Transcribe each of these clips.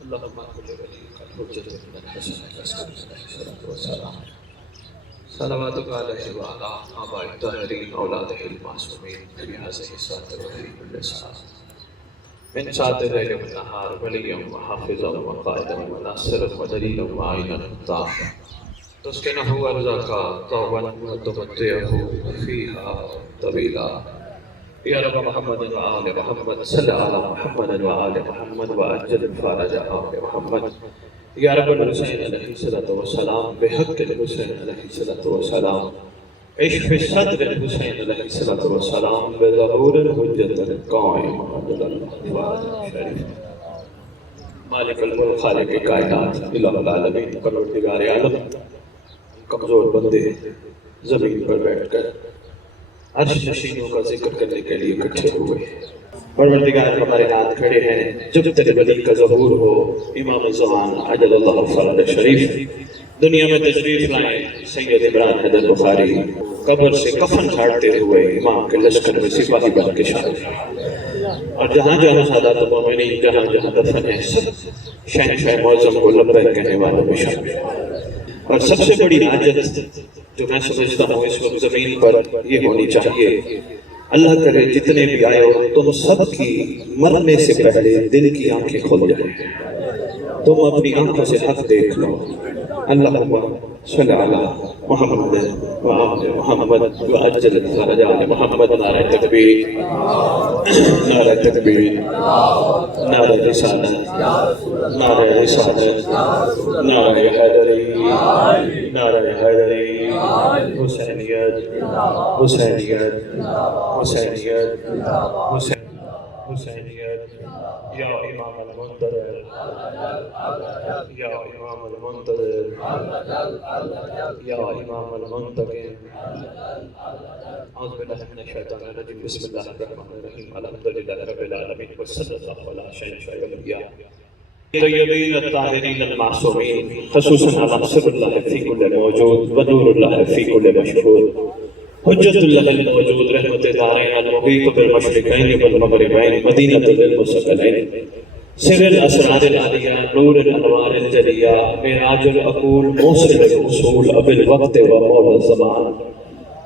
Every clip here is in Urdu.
اللهم كل وليك الحجة من الحسن الأسكر عليه الصلاة والسلام صلواتك عليه وعلى آباء الطاهرين أولاده المعصومين في هذه الساعة وفي كل ساعة من ساعة الليل والنهار وليا وحافظا وقائدا وناصرا ودليلا وعينا طاعا تسكنه أرزاك طوبا وتمتعه فيها طويلا يا رب محمد وآل محمد صل على محمد وآل محمد وأجل فرج آل محمد يا رب الحسين عليه الصلاة والسلام بحق الحسين عليه الصلاة والسلام اشف صدر الحسين عليه الصلاة والسلام بظهور الحجة القائم على الله الشريف مالك الملک خالق کائنات الہ العالمین پروردگار عالم کمزور بندے زمین پر بیٹھ کر عرش نشینوں کا ذکر کرنے کے لیے اکٹھے ہوئے پروردگار ہمارے ہاتھ کھڑے ہیں جب تیرے ولی کا ظہور ہو امام الزمان عجل اللہ فرج شریف دنیا میں تشریف لائیں سید عمران حیدر بخاری قبر سے کفن جھاڑتے ہوئے امام کے لشکر میں سپاہی بن کے شامل اور جہاں جہاں سادات مومنین جہاں جہاں دفن ہے سب شہنشاہ معظم کو لبیک کہنے والوں میں شامل اور سب سے بڑی حاجت جو میں سمجھتا ہوں اس وقت زمین پر یہ ہونی چاہیے اللہ کرے جتنے بھی آئے ہو تم سب کی مرنے سے پہلے دل کی آنکھیں کھل جائیں تم اپنی آنکھوں سے حق دیکھ لو اللہم صلی علی محمد وآل محمد وعجل فرج آل محمد نعرہ تکبیر نعرہ تکبیر نعرہ رسالت نعرہ رسالت نعرہ حیدری نعرہ حیدری حسینیت حسینیت حسینیت حسینیت یا امام المنتظر یا امام المنتظر یا امام المنتقم اعوذ باللہ من الشیطان الرجیم بسم اللہ الرحمن الرحیم الحمدللہ رب العالمین وصلی اللہ علی شہنشاہ الانبیاء طیبین الطاہرین المعصومین خصوصاً علی سر اللہ فی کل موجود ونور اللہ فی کل مشہور حجت اللہ الموجود رحمت دارین المحیط بالمشرقین والمغربین مدینہ للمستقلین سر الاسرار العالیہ نور الانوار الجلیہ معراج العقول موصل الاصول اب الوقت و مولا الزمان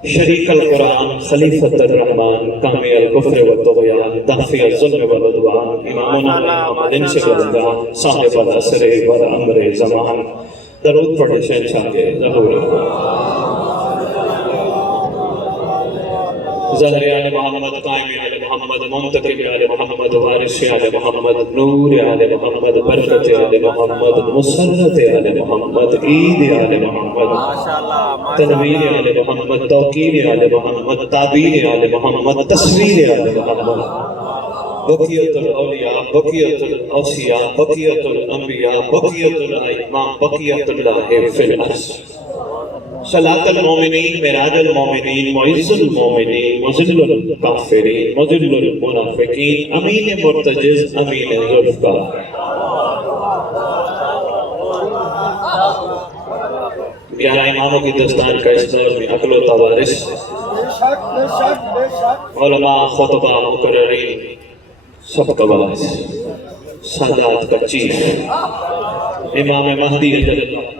شریک القرآن خلیفۃ الرحمن کامی الکفر والطغیان دافع الظلم والعدوان امامنا امام الانس والجان صاحب العصر والامر زمان درود پڑھے شہنشاہ کے ظہور ظہر آل محمد قائم آل محمد منتقم آل محمد وارث آل محمد نور آل محمد برکت آل محمد مسرت آل محمد عید آل محمد تنویر آل محمد توقیر آل محمد تعبیر آل محمد تصویر آل محمد بقیت الاولیاء بقیت الاوصیاء بقیت الانبیاء بقیت الائمہ بقیت اللہ فی الارض صلاة المومنین معراج المومنین معز المومنین مذل الکافرین مذل المنافقین امین مرتجز امین ذوالفقار گیارہ اماموں کی دستان کا اس دور میں عقل و توارث علماء خطبہ مقررین سب کا باعث سادات کا چیف امام مہدی اجل اللہ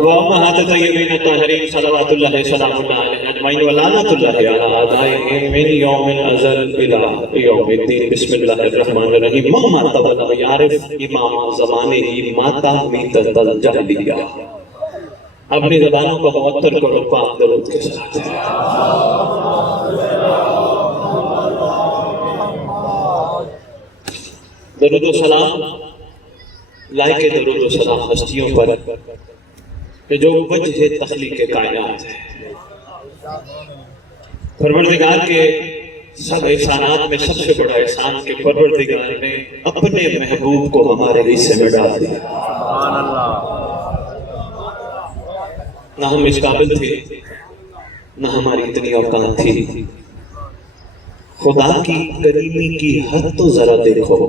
وأمهات طيبين الطاهرين صلوات الله سلام الله عليهم أجمعين ولعنة الله على أعدائهم من يوم الأزل إلى يوم الدين بسم الله الرحمن الرحيم من مات ولم يعرف إمام زمانه مات ميتة الجاهلية اپنی زبانوں کو معطر کرو پاک درود کے ساتھ درود و سلام لائق درود و سلام ہستیوں پر کہ جو وجہ تخلیق کائنات ہے پروردگار کے سب احسانات میں سب سے بڑا احسان کہ پروردگار نے اپنے محبوب کو ہمارے حصے میں ڈال دیا نہ ہم اس قابل تھے نہ ہماری اتنی اوقات تھی خدا کی کریمی کی حد تو ذرا دیکھو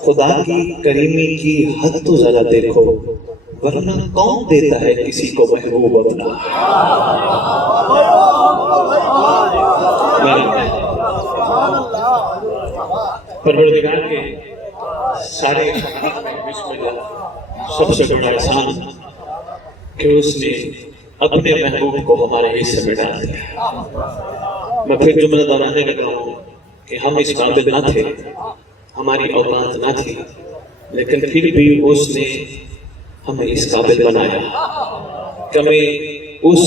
خدا کی کریمی کی حد تو ذرا دیکھو ورنہ کون دیتا ہے کسی کو محبوب اپنا پروردگار کے سارے احسانات میں بسم اللہ سب سے بڑا احسان کہ اس نے اپنے محبوب کو ہمارے حصے میں ڈال دیا۔ میں پھر جملہ دہرانے لگا ہوں کہ ہم اس قابل نہ تھے، ہماری اوقات نہ تھی، لیکن پھر بھی اس نے ہمیں اس قابل بنایا کہ ہمیں اس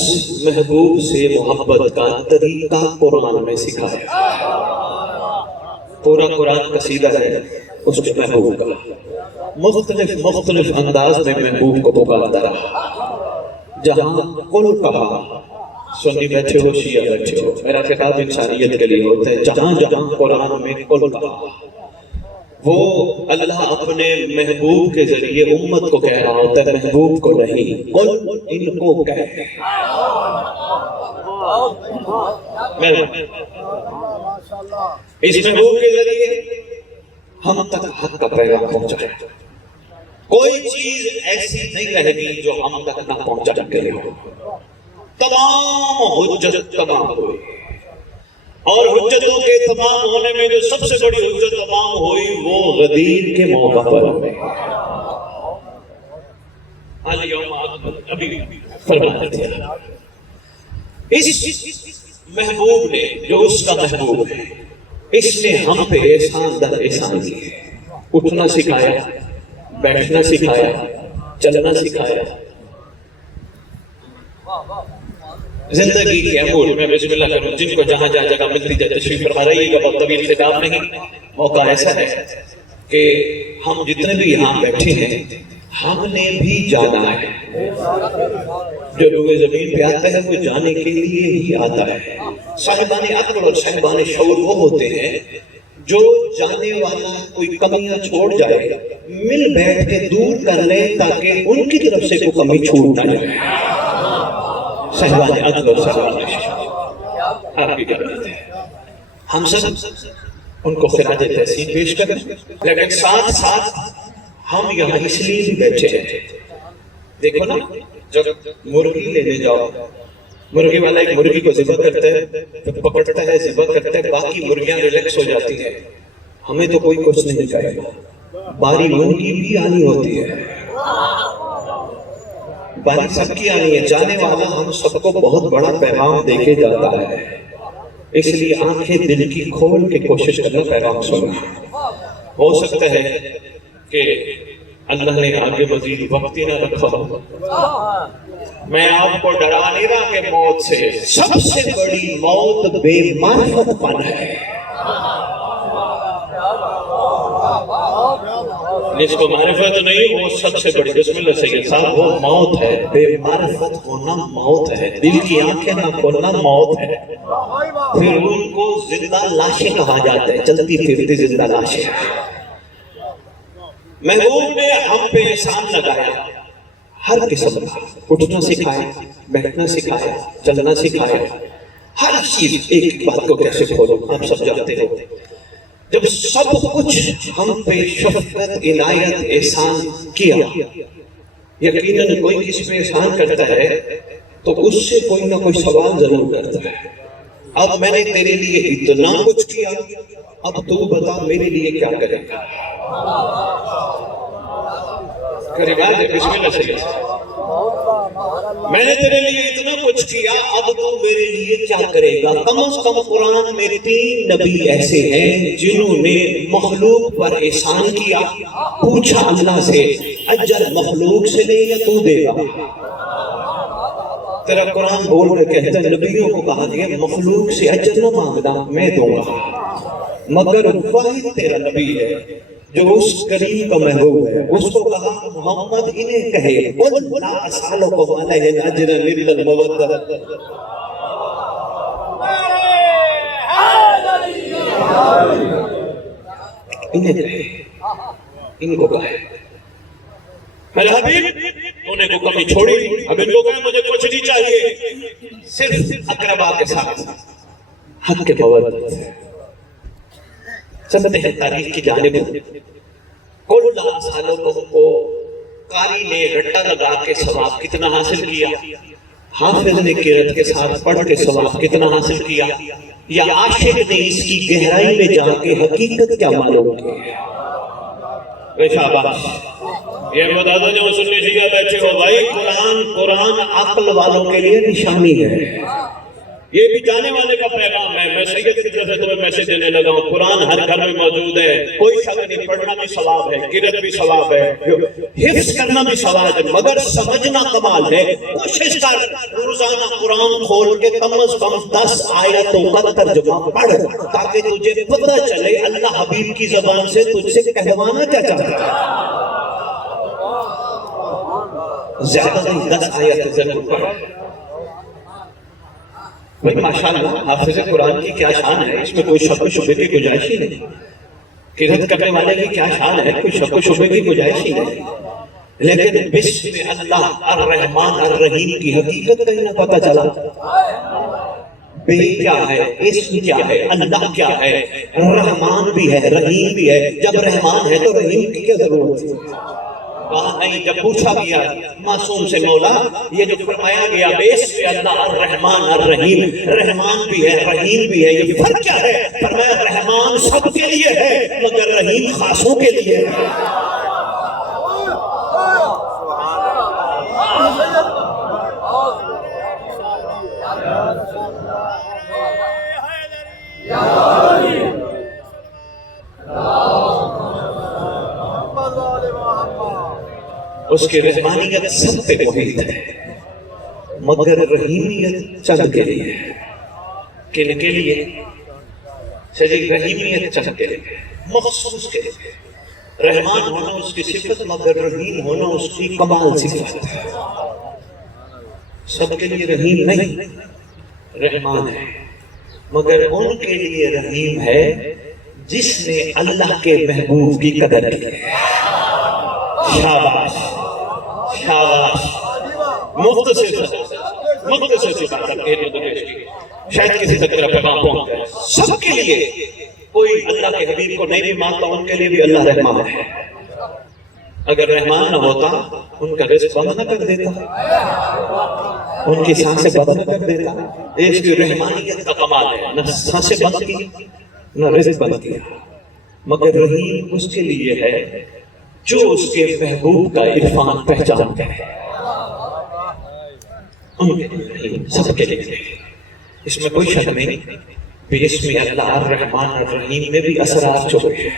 محبوب سے محبت کا طریقہ قرآن میں سکھایا۔ پورا قرآن قصیدہ ہے اس کے محبوب کا، مختلف انداز میں محبوب کو پکارتا رہا۔ جہاں قل کہا، سنی بیٹھے ہو شیعہ بیٹھے ہو، میرا خطاب انسانیت کے لیے ہوتا ہے، جہاں جہاں قرآن میں قل کہا، وہ اللہ اپنے محبوب کے ذریعے امت کو کہہ رہا ہوتا ہے، محبوب کو نہیں، قل ان کو کہے۔ اس محبوب کے ذریعے ہم تک حق کا پیغام پہنچا ہے۔ کوئی چیز ایسی نہیں رہے گی جو ہم تک نہ پہنچا کے ہو۔ تمام حجت تمام ہوئی، اور حجتوں کے تمام ہونے میں جو سب سے بڑی حجت تمام ہوئی وہ غدیر کے موقع پر ہمیں ابھی فرمایا تھا۔ اس محبوب نے، جو اس کا محبوب ہے، اس نے ہم پہ احسان در احسان کیے، اٹھنا سکھایا، بیٹھنا سکھایا، چلنا سکھایا۔ زندگی کی امور میں بسم اللہ کروں، جن کو جہاں جہاں جگہ ملتی جائے تشریف فرما رہی ہے، بہت طویل خطاب نہیں، موقع ایسا ہے کہ ہم جتنے بھی یہاں بیٹھے ہیں ہم نے بھی جانا ہے۔ جو لوگ زمین پہ آتا ہے وہ جانے کے لیے ہی آتا ہے۔ صاحبان عقل اور صاحبان شعور وہ ہوتے ہیں جو جانے والا کوئی کمیاں چھوڑ جائے، مل بیٹھ کے دور کر لیں تاکہ ان کی طرف سے کوئی کمی چھوٹ نہ جائے۔ صاحبان عقل اور صاحبان شعور آپ کی جانت ہے، ہم سب ان کو خراج تحسین پیش کریں، لیکن ساتھ ساتھ ہم یہاں اس لیے بھی بیٹھے ہیں۔ دیکھو نا، جب مرغی لینے جاؤ، مرغی والا ایک مرغی کو ذبح کرتا ہے، پکڑتا ہے، ذبح کرتا ہے، باقی مرغیاں ریلیکس ہو جاتی ہیں۔ ہمیں تو کوئی کچھ نہیں کہے گا، باری ان کی بھی آنی ہوتی ہے، باری سب کی آنی ہے۔ جانے والا ہم سب کو بہت بڑا پیغام دے کے جاتا ہے، اس لیے آنکھیں دل کی کھول کے کوشش کرنا، پیغام سننا۔ ہو سکتا ہے کہ اللہ نے آگے مزید وقت ہی نہ رکھا ہو۔ میں آپ کو ڈرا نہیں رہا کہ موت سے، سب سے بڑی موت بے معرفت پن ہے۔ جس کو معرفت نہیں وہ سب سے بڑی، بسم اللہ سید صاحب، وہ موت ہے۔ بے معرفت ہونا موت ہے، دل کی آنکھیں نہ کھولنا موت ہے۔ پھر ان کو زندہ لاشیں کہا جاتا ہے، چلتی پھرتی زندہ لاشیں۔ محبوب نے ہم پہ احسان لگایا، ہر قسم کا، اٹھنا سکھایا، بیٹھنا سکھایا، چلنا سکھایا، ہر چیز۔ ایک بات کو کیسے کھولو، آپ سب جانتے ہو، جب سب کچھ ہم پہ شفقت، عنایت، احسان کیا، یقیناً کوئی کس پہ احسان کرتا ہے تو اس سے کوئی نہ کوئی سوال ضرور کرتا ہے۔ اب میں نے تیرے لیے اتنا کچھ کیا، اب تو بتا میرے لیے کیا کرے گا۔ بسم اللہ سے، میں نے تیرے لیے اتنا کچھ کیا، اب تو میرے لیے کیا کرے گا۔ کم از کم قرآن میں 3 نبی ایسے ہیں جنہوں نے مخلوق پر احسان کیا، پوچھا اللہ سے اجر مخلوق سے لے یا تو دے گا۔ تیرا قرآن بول کے کہتا ہے، نبیوں کو کہا گیا مخلوق سے اجر نہ مانگنا، میں دوں گا، مگر واحد تیرا نبی ہے جو اس کریم کا محبوب ہے، اس کو کہا محمد انہیں کہے قل لا اسألکم علیہ اجرا الا المودۃ۔ انہیں کہے، ان کو کہے میرے حبیب انہیں کو کمی چھوڑی، اب ان کو کہا مجھے کچھ نہیں چاہیے، صرف اقربا کے ساتھ حق کے مودت سے چلتے ہیں تاریخ کی جانب۔ قل لا اسألکم کو قاری نے رٹا لگا کے ثواب کتنا حاصل کیا؟ حافظ نے قرأت کے ساتھ پڑھ کے ثواب کتنا حاصل کیا، یا عاشق نے اس کی گہرائی میں جا کے حقیقت کیا معلوم کی؟ شاباش، یہ مدازہ جو سننے سیکھا بیٹھے ہو بھائی، قرآن عقل والوں کے لیے نشانی ہے، یہ بھی جانے والے کا پیغام ہے۔ میں سید کی طرف سے تمہیں میسج دینے لگا ہوں، قرآن ہر گھر میں موجود ہے، کوئی شک نہیں، پڑھنا بھی ثواب ہے، قرأت بھی ثواب ہے، حفظ کرنا بھی ثواب ہے، مگر سمجھنا کمال ہے۔ کوشش کر روزانہ قرآن کھول کے کم از کم 10 آیتوں کا ترجمہ پڑھ، تاکہ تجھے پتہ چلے اللہ حبیب کی زبان سے تجھ سے کہوانا کیا چاہتا ہے۔ زیادہ نہیں، 10 آیت ضرور پڑھ۔ بھئی ماشاءاللہ حافظ قرآن کی کیا شان ہے، اس میں کوئی شک و شبہ کی گنجائش ہی نہیں، قرأت کرنے والے کی کیا شان ہے، کوئی شک و شبہ کی گنجائش ہی نہیں، لیکن بسم اللہ الرحمن الرحیم کی حقیقت کہیں نہ پتہ چلا۔ بے کیا ہے، اسم کیا ہے، اللہ کیا ہے، رحمان بھی ہے، رحیم بھی ہے، جب رحمان ہے تو رحیم کی کیا ضرورت ہے؟ وہاں نہیں، جب پوچھا گیا معصوم سے مولا یہ جو فرمایا گیا بسم اللہ الرحمن الرحیم، رحمان بھی ہے رحیم بھی ہے، یہ فرق کیا ہے؟ فرمایا رحمان سب کے لیے ہے مگر رحیم خاصوں کے لیے ہے۔ اس کی رحمانیت سب پہ محیط ہے مگر رحیمیت چند کے لیے ہے۔ کن کے لیے؟ رحیمیت چند کے لیے، مخصوص کے لیے۔ رحمان ہونا اس کی صفت مگر رحیم ہونا اس کی کمال صفت ہے۔ سب کے لیے رحیم نہیں، رحمان ہے، مگر ان کے لیے رحیم ہے جس نے اللہ کے محبوب کی قدر کی ہے۔ شاباش شاباش، مختصر شاید کسی تک میرا پیغام پہنچ جائے۔ سب کے لیے، کوئی اللہ کے حبیب کو نہیں بھی مانتا ان کے لیے بھی اللہ رحمان ہے۔ اگر رحمان نہ ہوتا ان کا رزق بند نہ کر دیتا، ان کی سانسیں بند نہ کر دیتا۔ اس کی رحمانیت کا کمال ہے، نہ سانسیں بند کی نہ رزق بند کیا، مگر رحیم اس کے لیے ہے جو اس کے محبوب کا عرفان پہچانتے ہیں، ان کے لیے، سب کے لیے۔ اس میں کوئی شک نہیں، بسم اللہ الرحمن الرحیم میں بھی اثرات چھپے ہیں۔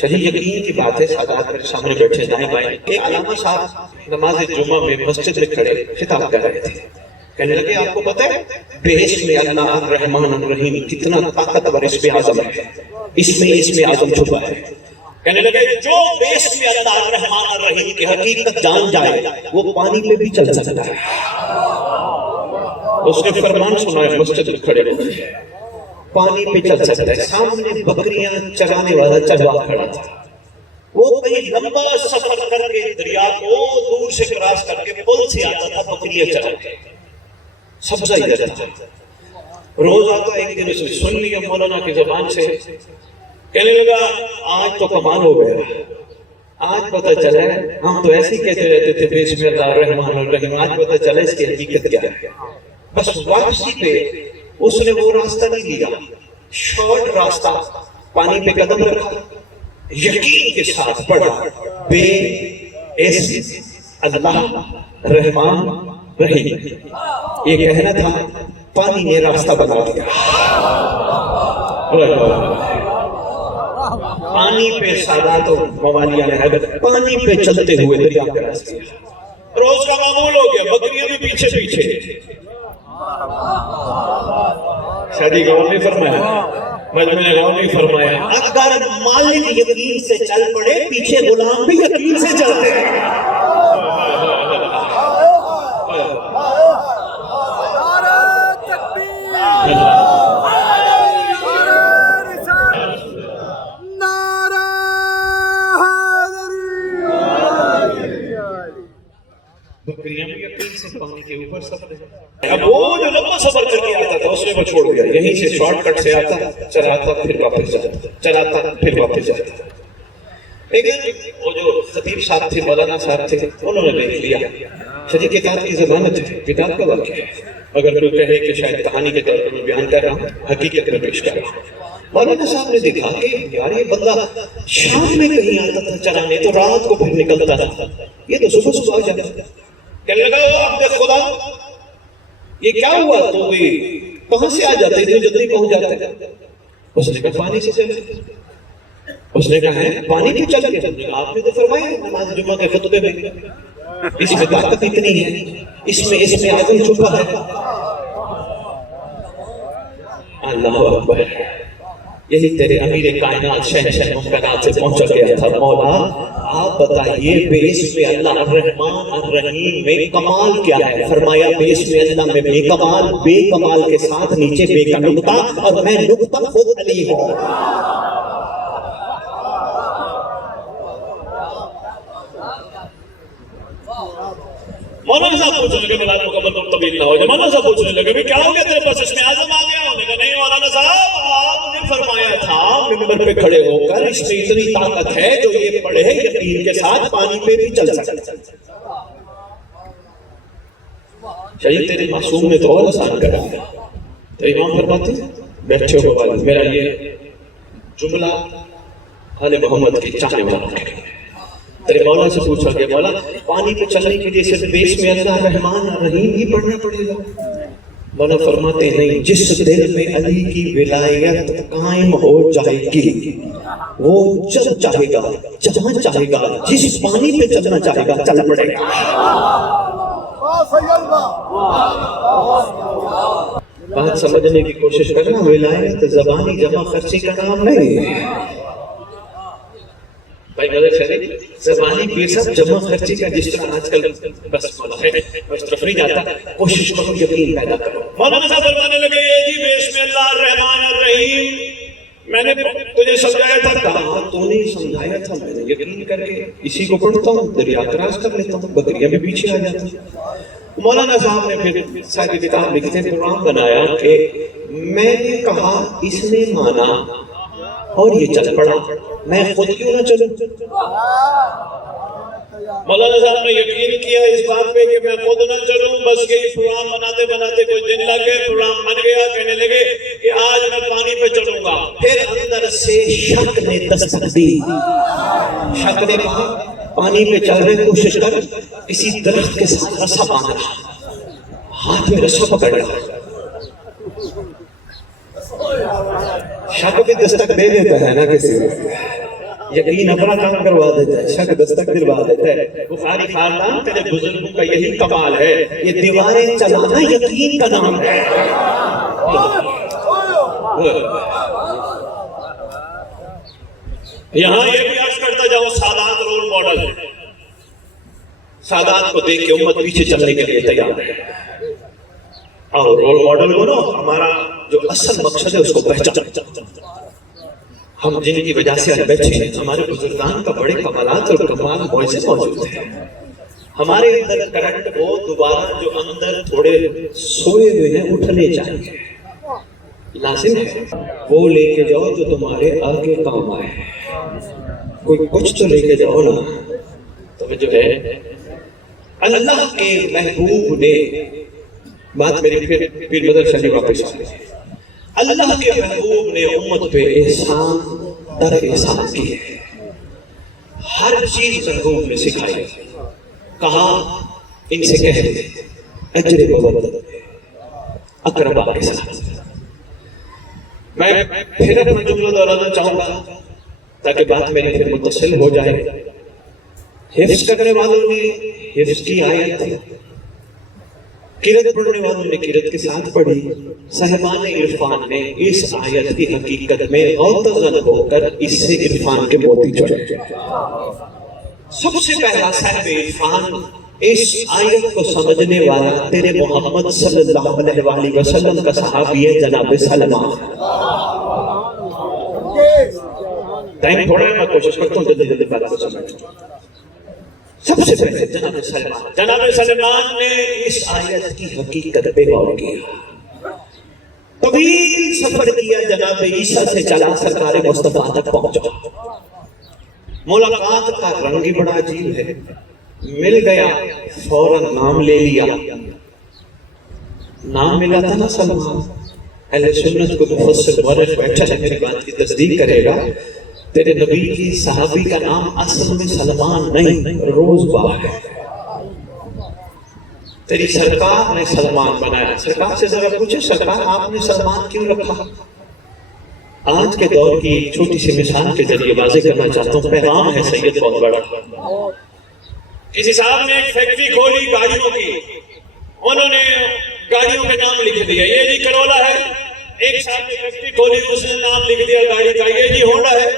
شریع یقین کی بات ہے، سادات میرے سامنے بیٹھے دائیں بائیں، ایک علامہ صاحب نماز جمعہ میں مسجد میں کھڑے خطاب کر رہے تھے، کہنے لگے آپ کو پتہ ہے بسم اللہ الرحمن الرحیم کتنا طاقتور اسم اعظم ہے، اس میں اسم اعظم چھپا ہے۔ کہنے لگے جو بسم اللہ الرحمن الرحیم کی حقیقت جان جائے وہ پانی پہ بھی چل سکتا ہے۔ اس نے فرمان سنا ہے، مسجد میں کھڑے ہوئے پانی پہ چل سکتا ہے۔ سامنے بکریاں چرانے والا چرواہ کھڑا تھا، وہ کئی لمبا سفر کر کے دریا کو دور سے کراس کر کے پل سے آتا تھا بکریاں چرا کے، سبزہ ہی رہتا تھا۔ روز آتا، ایک دن اسے سن لیا مولانا کی زبان سے، کہنے لگا آج تو کمال ہو گیا، آج پتہ چلا ہے، ہم تو ایسے ہی کہتے رہتے تھے بسم اللہ الرحمن الرحیم، آج پتہ چلا اس کی حقیقت کیا ہے۔ بس واپسی پہ اس نے وہ راستہ نہیں لیا، شارٹ راستہ، پانی پہ قدم رکھا، یقین کے ساتھ پڑھا بے اسم اللہ رحمان رحیم، یہ کہنا تھا، پانی نے راستہ بنا دیا۔ پانی پہ سادات و موالیہ نے حیدر پانی پہ چلتے ہوئے دریا کا راستہ، روز کا معمول ہو گیا، بکریاں بھی پیچھے پیچھے۔ شادی غور نہیں فرمایا، مجمع نے غور نہیں فرمایا، اگر مالک یقین سے چل پڑے پیچھے غلام بھی یقین سے چلتے ہیں۔ بکریاں بھی یقین سے پانی کے اوپر سفر ہے۔ اب وہ جو لمبا سفر کر کے آتا تھا اس نے وہ چھوڑ دیا، یہیں سے شارٹ کٹ سے آتا، چلاتا پھر واپس جاتا، چلاتا پھر واپس جاتا۔ لیکن وہ جو خطیب صاحب تھے، مولانا صاحب تھے، انہوں نے دیکھ لیا شریک کتاب کی ضمانت ہے، کتاب کا واقعہ ہے۔ اگر کوئی کہے کہ شاید کہانی کے طور پر میں بیان کر رہا ہوں، حقیقت میں پیش کر رہا ہوں۔ مولانا صاحب نے دیکھا کہ یار یہ بندہ شام میں کہیں آتا تھا چرانے تو رات کو پھر نکلتا تھا، یہ تو صبح صبح آ جاتا تھا۔ کہنے لگا وہ عبد خدا یہ کیا ہوا، تو کہاں سے آ جاتے اتنی جلدی پہنچ جاتے؟ اس نے کہا پانی سے چلے۔ اس نے کہا ہے پانی پہ چل کے؟ آپ نے تو فرمایا نماز جمعہ کے خطبے میں اس میں طاقت اتنی ہے، اس میں عزم چھپا ہے۔ اللہ اکبر، یہی تیرے امیر کائنات شہنشاہ ممکنات سے پہنچا گیا تھا۔ مولا آپ بتائیے بے اسم اللہ الرحمن الرحیم میں کمال کیا ہے؟ فرمایا بے اسم اللہ میں بے کمال، بے کمال کے ساتھ نیچے بے کا نقطہ، اور میں نقطہ خود علی ہوں۔ مولانا صاحب پوچھنے لگے ملاد مکمل طویل نہ ہو جائے، مولانا صاحب پوچھنے لگے کیا ہو گیا تیرے پاس اسم اعظم آ گیا؟ انہوں نے کہا نہیں مولانا صاحب، آپ نے فرمایا تھا منبر پہ کھڑے ہو کر اس میں اتنی طاقت ہے جو یہ پڑھے یقین کے ساتھ پانی پہ بھی چل سکتا۔ شاید تیرے معصوم نے تو اور آسان کرا دیا۔ تو امام فرماتے ہیں بیٹھے ہو والد، میرا یہ جملہ آل محمد کی چاہنے والوں کے لیے۔ تیرے مولا سے پوچھا گیا مولا پانی پہ چلنے کے لیے صرف بے اسم اللہ الرحمن الرحیم ہی پڑھنا پڑے گا؟ مولا فرماتے نہیں، جس دل میں علی کی ولایت قائم ہو جائے گی وہ جب چاہے گا جہاں چاہے گا جس پانی پہ چلنا چاہے گا چل پڑے گا۔ بات سمجھنے کی کوشش کرنا، ولایت زبانی جمع خرچی کا نام نہیں ہے بھائی مدر شریف۔ زبانی پیر صاحب جمع خرچی کا جس طرح آج کل بس طرف نہیں جاتا، کوشش کرو یقین پیدا کرو۔ مولانا صاحب فرمانے لگے جی بے اسم اللہ الرحمن الرحیم میں نے تجھے سمجھایا تھا، کہا تو نہیں سمجھایا تھا، میں نے یقین کر کے اسی کو پڑھتا ہوں، دریا کراس کر لیتا ہوں، بکریاں بھی پیچھے آ جاتی ہیں۔ مولانا صاحب نے پھر ساری کتاب لکھتے پروگرام بنایا کہ میں نے کہا اس نے مانا اور یہ چل پڑا، میں خود کیوں نہ چلوں؟ مولانا صاحب نے یقین کیا اس بات پہ کہ میں خود نہ چلوں، بس یہی پروگرام بناتے بناتے کچھ دن لگ گئے، پروگرام بن گیا، کہنے لگے کہ آج میں پانی پہ چلوں گا۔ پھر اندر سے شک نے دستک دی، شک نے کہا پانی پہ چل رہے کوشش کر، کسی درخت کے ساتھ رسا باندھ رہا، ہاتھ میں رسا پکڑ رہا۔ شک بھی دستک دے دیتا ہے نا کسی یقین اپنا کام کروا دیتا ہے، شک دستک دلوا دیتا ہے۔ بخاری خاندان تیرے بزرگوں کا یہی کمال ہے، یہ دیواریں چلانا یقین کا نام ہے۔ یہاں یہ بھی عرض کرتا جاؤں سادات رول ماڈل ہے، سادات کو دیکھ کے امت پیچھے چلنے کے لیے تیار ہے، اور رول ماڈل کو نا ہمارا جو اصل مقصد ہے اس کو پہچان۔ ہم جن کی وجہ سے آج بیٹھے ہیں، ہمارے بزرگان کا بڑے کمالات اور کمال معجزے موجود ہیں۔ ہمارے اندر کرنٹ وہ دوبارہ جو اندر تھوڑے سوئے ہوئے ہیں اٹھنے چاہیے، لازم ہے وہ لے کے جاؤ جو تمہارے آگے کام آئے۔ کوئی کچھ تو لے کے جاؤ نا، تمہیں جو ہے اللہ کے محبوب نے، بات میری پھر پیر مدر شریف واپس آ گئی، اللہ کے محبوب نے امت پہ احسان در احسان کیے، ہر چیز محبوب نے سکھائی، کہا ان سے کہہ دے اجر ببدل اقربا کے ساتھ۔ میں پھر اپنا جملہ دہرانا چاہوں گا تاکہ بات میری پھر متصل ہو جائے۔ حفظ کرنے والوں نے حفظ کی آیت تھی، قرأت پڑھنے والوں نے قرأت کے ساتھ پڑھی، صاحبان عرفان نے اس آیت کی حقیقت میں غوطہ ہو کر اس سے عرفان کے موتی چڑھے۔ سب سے پہلا صاحب عرفان اس آیت کو سمجھنے والا تیرے محمد صلی اللہ علیہ وآلہ وسلم کا صحابی ہے جناب سلمان۔ ٹائم تھوڑا ہے، میں کوشش کرتا ہوں جلدی بات کو سمجھوں۔ سب سے پہلے جناب سلمان نے اس آیت کی حقیقت پہ غور کیا، طویل سفر کیا، جناب عیسیٰ سے چلا سرکار مصطفیٰ تک پہنچا۔ ملاقات کا رنگ ہی بڑا عجیب ہے، مل گیا فوراً نام لے لیا. نام ملا تھا نا سلمان. اہل سنت کو مفسر مورخ بیٹھا ہے میری بات کی تصدیق کرے گا. تیرے نبی کی صحابی کا نام اصل میں سلمان نہیں روزبا ہے. تیری سرکار نے سلمان بنایا. سرکار سے ذرا پوچھے سرکار آپ نے سلمان کیوں رکھا؟ آج کے دور کی ایک چھوٹی سی مثال کے ذریعے واضح کرنا چاہتا ہوں. پیغام ہے سید بہت بڑا. کسی صاحب نے ایک فیکٹری کھولی گاڑیوں کی. انہوں نے گاڑیوں کے نام لکھ دیا. یہ جی کرولا ہے. ایک صاحب نے فیکٹری کھولی اس نے نام لکھ دیا گاڑی کا. یہ جی ہونڈا ہے.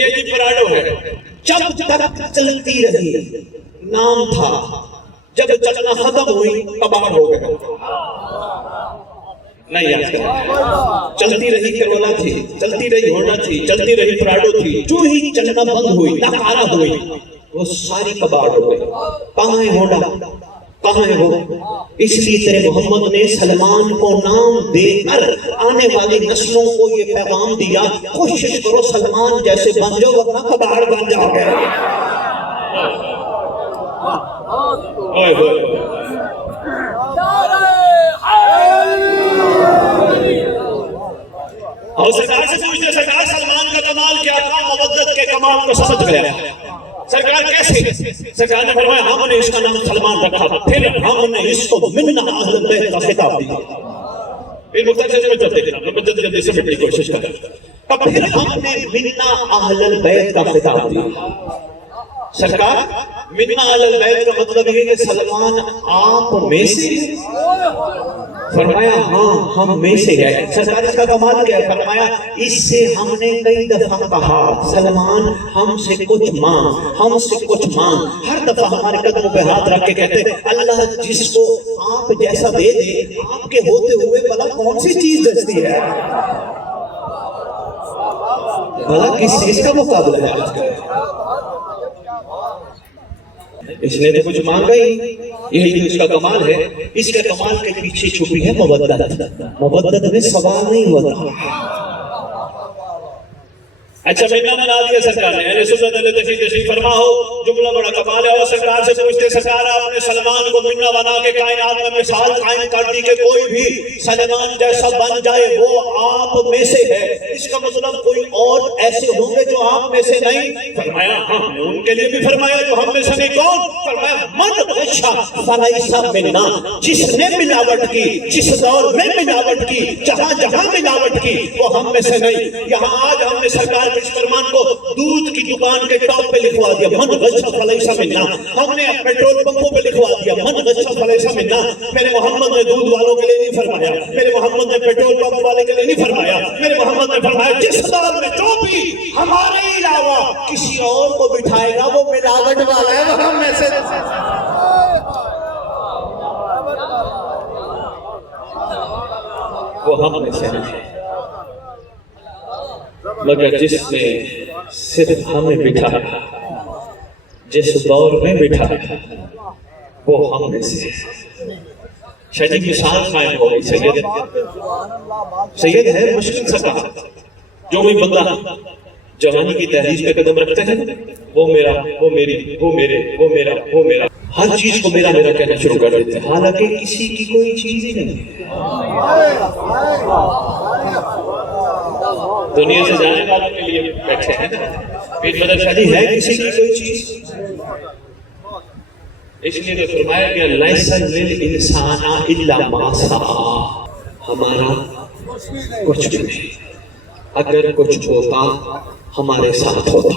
یہ جی پراڈو ہے. جب تک چلتی رہی نام تھا. جب چلنا ختم ہوئی کباڑ ہو گیا. نہیں یاد کریں. چلتی رہی کرولا تھی, چلتی رہی ہونڈا تھی, چلتی رہی پراڈو تھی. جو ہی چلنا بند ہوئی ناکارہ ہوئی وہ ساری کباڑ ہو گئی. کہاں ہے ہونڈا, کہاں ہے وہ؟ اس لیے تیرے محمد نے سلمان کو نام دے کر آنے والی نسلوں کو یہ پیغام دیا کوشش کرو سلمان جیسے بن جاؤ ورنہ کباڑ بن جاؤ گے. اور سرکار سے پوچھتے سرکار سلمان کا کمال کیا تھا؟ مودت کے کمال کو سمجھ گیا. سرکار کیسے؟ سرکار نے فرمایا ہم نے اس کا نام سلمان رکھا. پھر ہم نے اس کو منا اہل بیت کا خطاب دیا. پھر مختصر میں چلتے تھے جلدی سے مٹنے کی کوشش کریں. پھر ہم نے منا اہل بیت کا خطاب دیا. سرکار منا اہل بیت کا مطلب یہ کہ سلمان آپ میں سے. فرمایا ہاں ہم میں سے ہے. سرکار اس کا کمال کیا؟ فرمایا اس سے ہم نے کئی دفعہ کہا سلمان ہم سے کچھ مانگ, ہم سے کچھ مانگ. ہر دفعہ ہمارے قدموں پہ ہاتھ رکھ کے کہتے اللہ جس کو آپ جیسا دے دے آپ کے ہوتے ہوئے بھلا کون سی چیز دستی ہے؟ بھلا کس چیز کا مقابلہ ہے آج کا؟ اس نے تو کچھ مانگا ہی. یہی تو اس کا کمال ہے. اس کے کمال کے پیچھے چھپی ہے مودت. مودت میں سوال نہیں ہوتا. اچھا منا بنا دیا سرکار نے. اہل سنت علیہ تشریف فرما ہو. جملہ بڑا کمال ہے. اور سرکار سے پوچھتے سرکار آپ نے سلمان کو منا بنا کے کائنات میں مثال قائم کر دی کہ کوئی بھی سلمان جیسا بن جائے وہ آپ میں سے ہے. اس کا مطلب کوئی اور ایسے ہوں گے جو آپ میں سے نہیں؟ فرمایا ہاں ان کے لیے بھی فرمایا جو ہم میں سے نہیں. کون؟ فرمایا من غشا فلیس منا. جس نے ملاوٹ کی, جس دور میں ملاوٹ کی, جہاں جہاں ملاوٹ کی وہ ہم میں سے نہیں. یہاں آج ہم نے سرکار فرمان کو دودھ کی دکان کے ٹاپ پہ لکھوا دیا من غشا فلیس منا. ہم نے پیٹرول پمپوں پہ لکھوا دیا من غشا فلیس منا. میرے محمد نے دودھ والوں کے لیے نہیں فرمایا. میرے محمد نے پیٹرول پمپ والے کے لیے نہیں فرمایا. میرے محمد نے فرمایا جس دور میں جو بھی ہمارے علاوہ کسی اور کو بٹھائے گا وہ ملاوٹ والا ہے. وہ ہم میں سے وہ ہم میں سے نہیں. مگر جس نے صرف ہمیں بٹھایا, جس دور میں بٹھایا وہ ہم میں سے. شاید مثال قائم ہو گئی. سید ہے مشکل سکا. جو کوئی بندہ جوانی کی تحریش پہ قدم رکھتے ہیں وہ میرا, وہ میری, وہ میرے, وہ میرا, وہ میرا, ہر چیز کو میرا میرا کہنا شروع کر دیتے ہیں حالانکہ کسی کی کوئی چیز ہی نہیں ہے. دنیا سے جانے والوں کے لیے بیٹھے ہیں. پھر بدر شادی ہے کسی کی کوئی چیز. اس لیے تو فرمایا گیا لیس للانسان الا ما سعی. ہمارا کچھ بھی نہیں. اگر کچھ ہوتا ہمارے ساتھ ہوتا.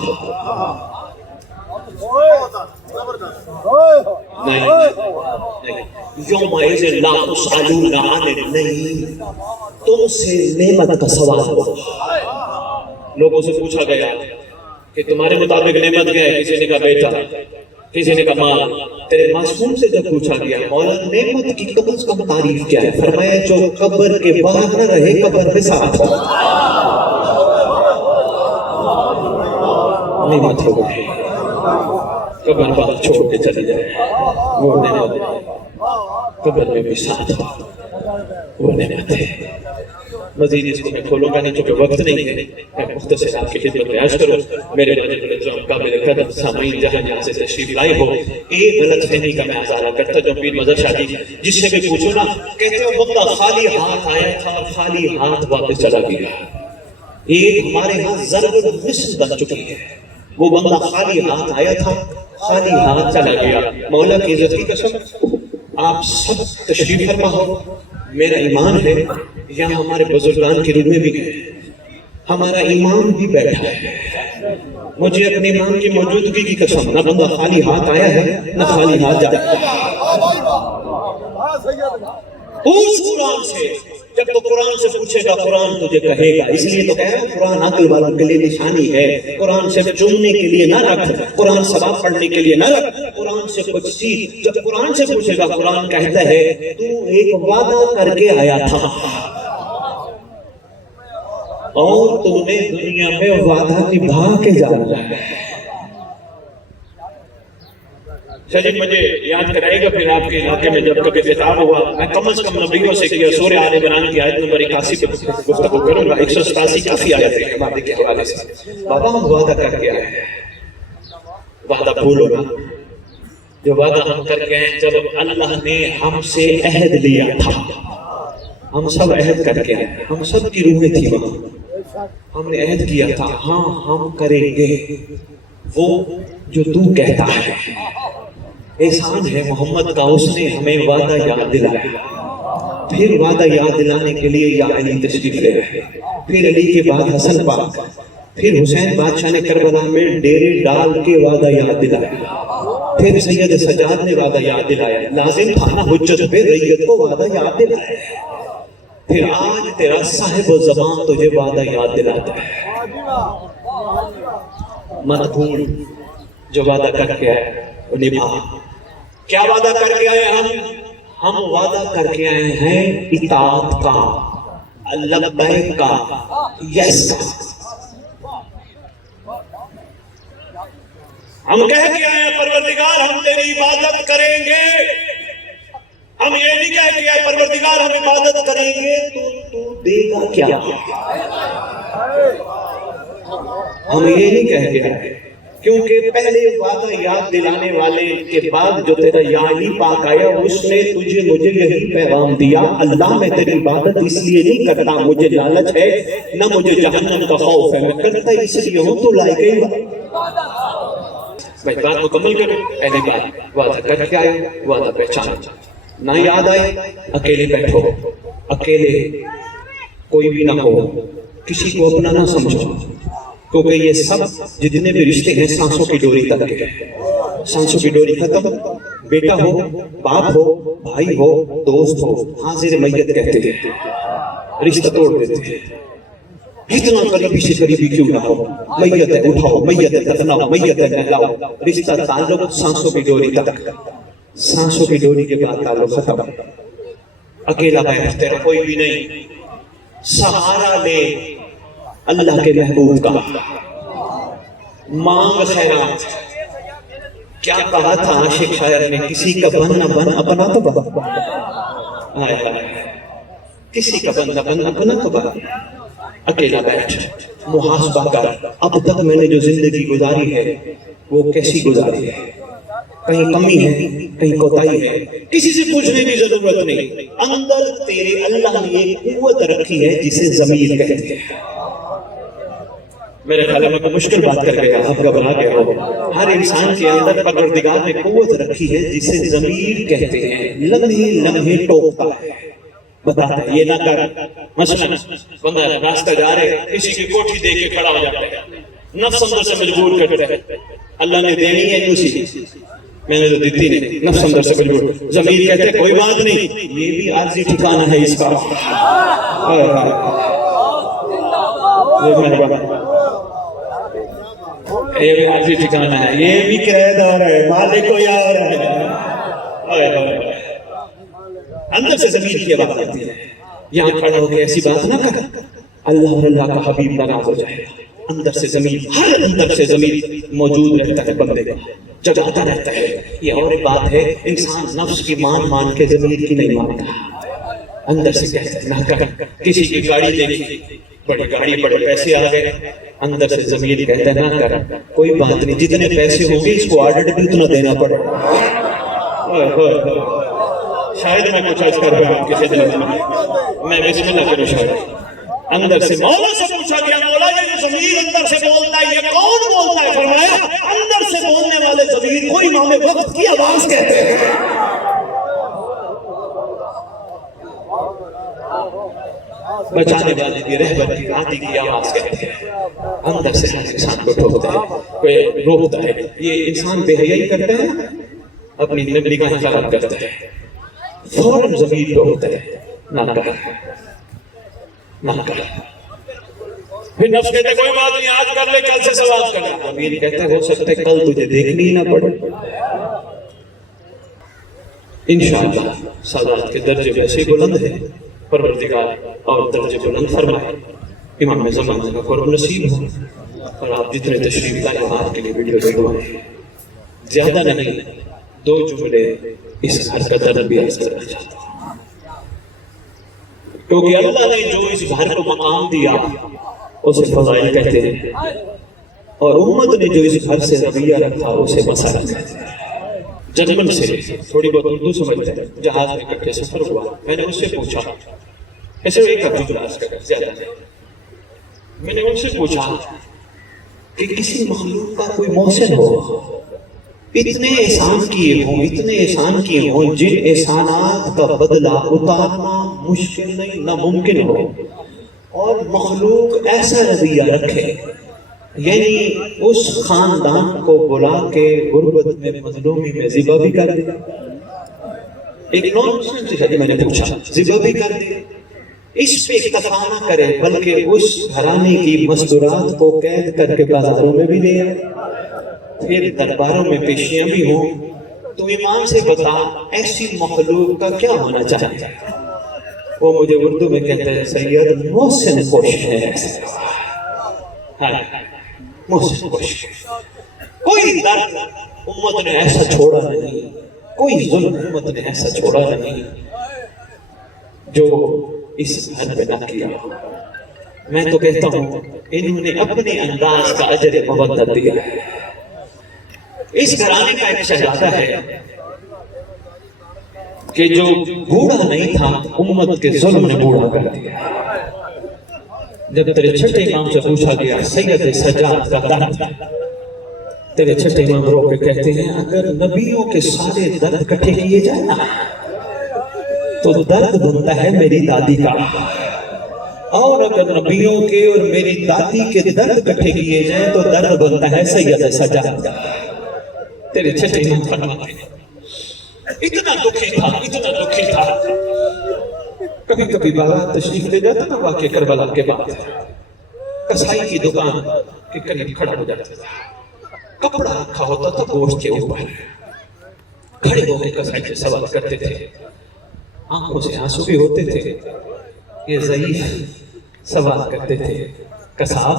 نہیں یومئذ لا تسألون عن النعیم. تم سے نعمت کا سوال ہوگا. لوگوں سے پوچھا گیا کہ تمہارے مطابق نعمت کیا ہے؟ کسی نے کہا بیٹا, کسی نے کہا مال. تیرے معصوم سے جب پوچھا گیا مولا نعمت کی کم از کم تعریف کیا ہے؟ فرمایا جو قبر کے باہر نہ رہے قبر میں ساتھ ہو. نعمت ہو گئی قبر باہر چھوڑ کے چلی جائے وہ نعمت ہے. قبر میں بھی ساتھ ہو وہ نعمت ہے. مزید اس کو میں کھولوں گا نہیں چونکہ وقت نہیں ہے. میں مختصر آپ کی خدمت میں عرض کروں میرے واجب قابل قدر سامعین جہاں سے تشریف لائے ہو. ایک غلط فہمی کا میں ازالہ کرتا جو پیر مظہر شاہ جی جس سے بھی پوچھو نا کہتے ہو بندہ خالی ہاتھ آیا تھا خالی ہاتھ واپس چلا گیا. ایک ہمارے ہاں ضرب المثل بن چکی ہے. وہ بندہ خالی ہاتھ آیا تھا خالی ہاتھ چلا گیا. مولا کی عزت کی قسم آپ سب تشریف فرما ہو. میرا ایمان ہے یہاں ہمارے بزرگان کی روح میں بھی ہے. ہمارا امام بھی بیٹھا ہے. مجھے اپنے امام کی موجودگی کی قسم نہ بندہ خالی ہاتھ آیا ہے نہ خالی ہاتھ جاتا ہے. اس قرآن سے جب تو قرآن سے پوچھے گا قرآن تجھے کہے گا. اس لیے تو کہہ رہا ہوں قرآن عقل والوں کے لیے نشانی ہے. قرآن صرف چننے کے لیے نہ رکھ, قرآن ثواب پڑھنے کے لیے نہ رکھ, قرآن سے کچھ سیکھ. جب قرآن سے پوچھے گا قرآن کہتا ہے تو ایک وعدہ کر کے آیا تھا اور تو نے دنیا میں وعدہ نبھا کے جانا ہے. شاید مجھے یاد کرائے گا پھر آپ کے علاقے میں جب کبھی خطاب ہوا میں کم از کم نبیوں سے کیا سورہ آل عمران کی آیت نمبر 81 پہ گفتگو کروں گا. 187 کافی آیت ہے وعدے کے حوالے سے. بابا ہم وعدہ کر کے آئے ہیں. وعدہ بھولو نا جو وعدہ ہم کر کے آئے جب اللہ نے ہم سے عہد لیا تھا. ہم سب عہد کر کے آئے. ہم سب کی روحیں تھی وہاں. ہم نے عہد کیا تھا ہاں ہم کریں گے وہ جو تو کہتا ہے. احسان ہے محمد کا اس نے ہمیں وعدہ یاد دلایا. پھر وعدہ یاد دلانے کے لیے یا علی تشریف لے رہے. پھر علی کے بعد حسن پاک. پھر حسین بادشاہ نے کربلا میں ڈیرے ڈال کے وعدہ یاد دلایا. پھر سید سجاد نے وعدہ یاد دلایا. لازم تھا نا حجت پہ ریت کو وعدہ یاد دلایا. پھر آج تیرا صاحب زمان تجھے وعدہ یاد دلاتا ہے. مت بھول جو وعدہ کر کے آئے نبھا. کیا وعدہ کر کے آئے ہم وعدہ کر کے آئے ہیں اطاعت کا, لبیک کا, یس کا. ہم کہہ کے آئے ہیں پروردگار ہم تیری عبادت کریں گے. ہم یہ نہیں کہہ کے آئے پروردگار ہم عبادت کریں گے تو دے گا کیا. ہم یہ نہیں کہہ کے آئے کیونکہ پہلے وعدہ یاد دلانے والے کے بعد جو تیرا یا علی پاک آیا اس نے تجھے مجھے یہی پیغام دیا اللہ میں تیری عبادت اس لیے نہیں کرتا مجھے لالچ ہے نہ مجھے جہنم کا خوف ہے. میں کرتا اس لیے ہوں تو لائے گئی بھائی بات مکمل کرو. پہلے بات وعدہ کر کے آئے وعدہ پہچان. نہ یاد آئے اکیلے بیٹھو, اکیلے کوئی بھی نہ ہو, کسی کو اپنا نہ سمجھو کیونکہ یہ سب جتنے بھی رشتے ہیں سانسوں کی ڈوری تک کے. سانسوں کی ڈوری ختم, بیٹا ہو, باپ ہو, بھائی ہو, دوست ہو, حاضر میت کہتے ہیں, رشتہ توڑ دیتے ہیں. اتنا قریبی سے قریبی کیوں نہ ہو, میت ہے اٹھاؤ, میت ہے دفناؤ, میت ہے نہلاؤ. رشتہ تعلق سانسوں کی ڈوری تک, سانسوں کی ڈوری کے بعد تعلق ختم. اکیلا بیٹھ تیرا کوئی بھی نہیں, سہارا لے اللہ کے محبوب کا, مانگ خیرات. کیا کہا تھا عاشق شاعر نے, کسی کا بن نہ بن اپنا تو بن. کسی کا بن نہ بن اپنا تو بن. اکیلا بیٹھ محاسبہ کر اب تک میں نے جو زندگی گزاری ہے وہ کیسی گزاری ہے. کہیں کمی ہے کہیں کوتاہی ہے, کسی سے پوچھنے کی ضرورت نہیں. اندر تیرے اللہ نے ایک قوت رکھی ہے جسے ضمیر کہتے ہیں. میرے خیال میں مشکل بات کر گیا, آپ گھبرا گئے ہو. ہر انسان کے اندر پروردگار نے قوت رکھی ہے جسے ضمیر کہتے ہیں. لمحے لمحے ٹوکتا ہے, بتاتا ہے یہ نہ کر. مثلا بندہ راستہ جا رہے کسی کی کوٹھی دیکھ کے کھڑا ہو جاتا ہے, نفس اندر سے مجبور کرتا ہے اللہ نے دینی ہے یوں سی, میں نے تو دیتی نہیں. نفس اندر سے مجبور, ضمیر کہتے ہیں کوئی بات نہیں, یہ بھی عارضی ٹھکانہ ہے اس کا. یہ بھی عارضی ٹھکانہ ہے, یہ بھی کرایہ دار ہے, مالک کوئی اور ہے. اندر سے ضمیر کی بات آتی ہے. یہاں کھڑا ہو کے ایسی بات نہ کر, اللہ اور اللہ کا حبیب ناراض ہو جائے گا. اندر سے ضمیر, ہر اندر سے ضمیر موجود رہتا ہے بندے کا, جگاتا رہتا ہے. یہ اور بات ہے انسان نفس کی مان کے ضمیر کی نہیں مانتا. اندر سے کہتے ہیں نہ کر. کسی کی گاڑی دیکھی, بڑی گاڑی, بڑے پیسے آ گئے, اندر سے ضمیر کہتا ہے نہ کر, کوئی بات نہیں, جتنے پیسے ہوں گے اس کو آڈٹ بھی اتنا دینا پڑے گا. شاید میں کچھ عرض کر رہا ہوں کسی دل میں بسم اللہ کروں. شاید اندر سے مولا سے پوچھا گیا, مولا یہ جو ضمیر اندر سے بولتا ہے یہ کون بولتا ہے؟ فرمایا اندر سے بولنے والے ضمیر کو امام وقت کی آواز کہتے ہیں. بچانے والے کی, رہبر کی, ہادی کی آواز کہتے ہیں. اندر سے ہر انسان کو ٹھوکتا ہے, کوئی روکتا ہے. یہ انسان بے حیائی کرتا ہے, اپنی نگاہیں خراب کرتا ہے, فوراً ضمیر پہ ہوتا ہے نہ کر نہ کر. پھر نفس کہتے ہیں کوئی بات نہیں, آج کر لے, کل سے سوال کر لے. ضمیر کہتا ہے ہو سکتا ہے کل تجھے دیکھنی ہی نہ پڑے. انشاءاللہ سعادت کے درجے ویسے بلند ہیں, پروردگار اور درجے بلند فرمائے. امام زمانہ کا قرب نصیب ہو. اور آپ جتنے تشریف لائے آپ کے لیے ویڈیو دعائیں, زیادہ نہیں, 2 جملے اس گھر کا درد بھی عرض کرنا چاہتا ہوں. کیونکہ اللہ نے جو اس گھر کو مقام دیا اسے فضائل کہتے ہیں, اور امت نے جو اس گھر سے رویہ رکھا اسے مسائل کہتے ہیں. جرمن سے تھوڑی بہت اردو سمجھتے ہیں, جہاز میں اکٹھے سفر ہوا, میں نے ان سے پوچھا, ایسے ایک ابھی کلاس کا زیادہ نہیں, میں نے ان سے پوچھا کہ کسی مخلوق کا کوئی محسن ہو, اتنے احسان کیے ہوں جن احسانات کا بدلہ اتارنا مشکل نہیں ناممکن ہو, اور مخلوق ایسا رویہ رکھے, یعنی اس خاندان کو بلا کے غربت میں مظلومی میں ذبح بھی کر دیا. ایک نان مسلم سے شادی میں نے پوچھا, ذبح بھی کر دیا. اس پہ اکتفا نہ کرے بلکہ اس گھرانے کی مستورات کو قید کر کے بازاروں میں بھی لے آئے, پھر درباروں میں پیشیاں بھی ہوں. تو ایمان سے بتا ایسی مخلوق کا کیا ہونا چاہیے؟ وہ مجھے اردو میں کہتے ہیں سید محسن خوش ہے. محسن خوش, کوئی درد امت نے ایسا چھوڑا نہیں, کوئی ظلم امت نے ایسا چھوڑا نہیں جو اس گھر پہ نہ کیا. میں تو کہتا ہوں انہوں نے اپنے انداز کا اجر مبدل دیا ہے. اس گھرانے کا ایک شہزادہ ہے کہ جو بوڑھا نہیں تھا, امت کے ظلم نے بوڑھا کر دیا. جب تیرے چھٹے امام سے پوچھا گیا سید سجاد کا درد, تیرے چھٹے امام رو کے کہتے ہیں اگر نبیوں کے سارے درد کٹھے کیے جائیں نا تو درد بنتا ہے میری دادی کا, اور اگر نبیوں کے اور میری دادی کے درد کٹھے کیے جائیں تو درد بنتا ہے سید سجاد کا. تیرے چھٹے امام فرماتے ہیں اتنا دکھی تھا. کبھی کبھی بارات تشریف لے جاتا نا واقع کربلا کے بعد, کسائی کی دکان کے قریب کھڑا ہو جاتا تھا, کپڑا رکھا ہوتا تھا گوشت کے اوپر, کھڑے ہو کے کسائی سے سوال کرتے تھے, آنکھوں سے آنسو بھی ہوتے تھے. یہ ضعیف سوال کرتے تھے, کساب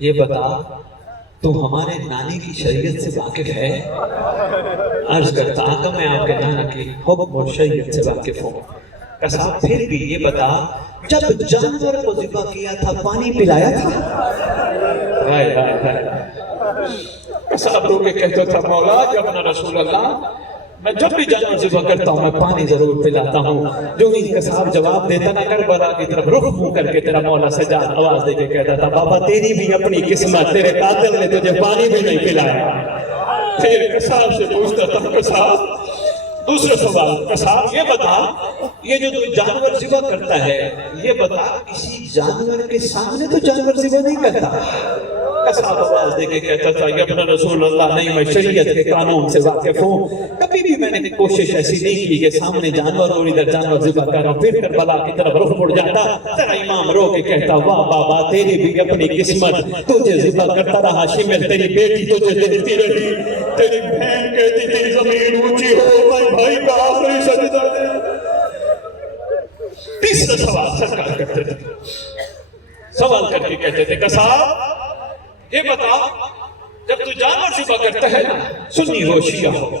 یہ بتا تو ہمارے نانی کی شریعت سے واقف ہے؟ عرض کرتا آقا میں آپ کے نانا کی حکم اور شریعت سے واقف ہوں. کساب پھر بھی یہ بتا جب جانور کو ذبح کیا تھا پانی پلایا تھا؟ کساب رو کے کہتا تھا مولا جب اپنا رسول اللہ میں جب بھی جانور ذبح کرتا ہوں میں پانی ضرور پلاتا ہوں. جو ہی کساب جواب دیتا نا کربلا کی طرف رخ منہ کر کے تیرا مولا سجاد آواز دے کے کہتا تھا بابا تیری بھی اپنی قسمت, تیرے قاتل نے تجھے پانی بھی نہیں پلایا. پھر کساب سے پوچھتا تھا کساب دوسرا سوال, کساب یہ بتا یہ جو تو جانور ذبح کرتا ہے یہ بتا کسی جانور کے سامنے تو جانور ذبح نہیں کرتا. کساب آواز دے کے کہتا تھا یا اپنا رسول اللہ نہیں میں شریعت کے قانون سے واقف ہوں, کبھی بھی میں نے کوشش ایسی نہیں کی کہ سامنے جانور اور ادھر جانور ذبح کر رہا ہوں. پھر کربلا کی طرف رخ مڑ جاتا, تیرا امام رو کے کہتا واہ بابا تیری بھی اپنی قسمت, تجھے ذبح کرتا رہا شمر, تیری بیٹی تجھے دیکھتی رہی, تیری بہن کہتی تھی زمین اونچی ہو میں بھائی کا آخری سجدہ دے. تیسرا سوال سرکار کرتے تھے, سوال کر کے کہتے تھے کساب یہ بتا جب تو جانور ذبح کرتا ہے نا سنی ہو شیعہ ہو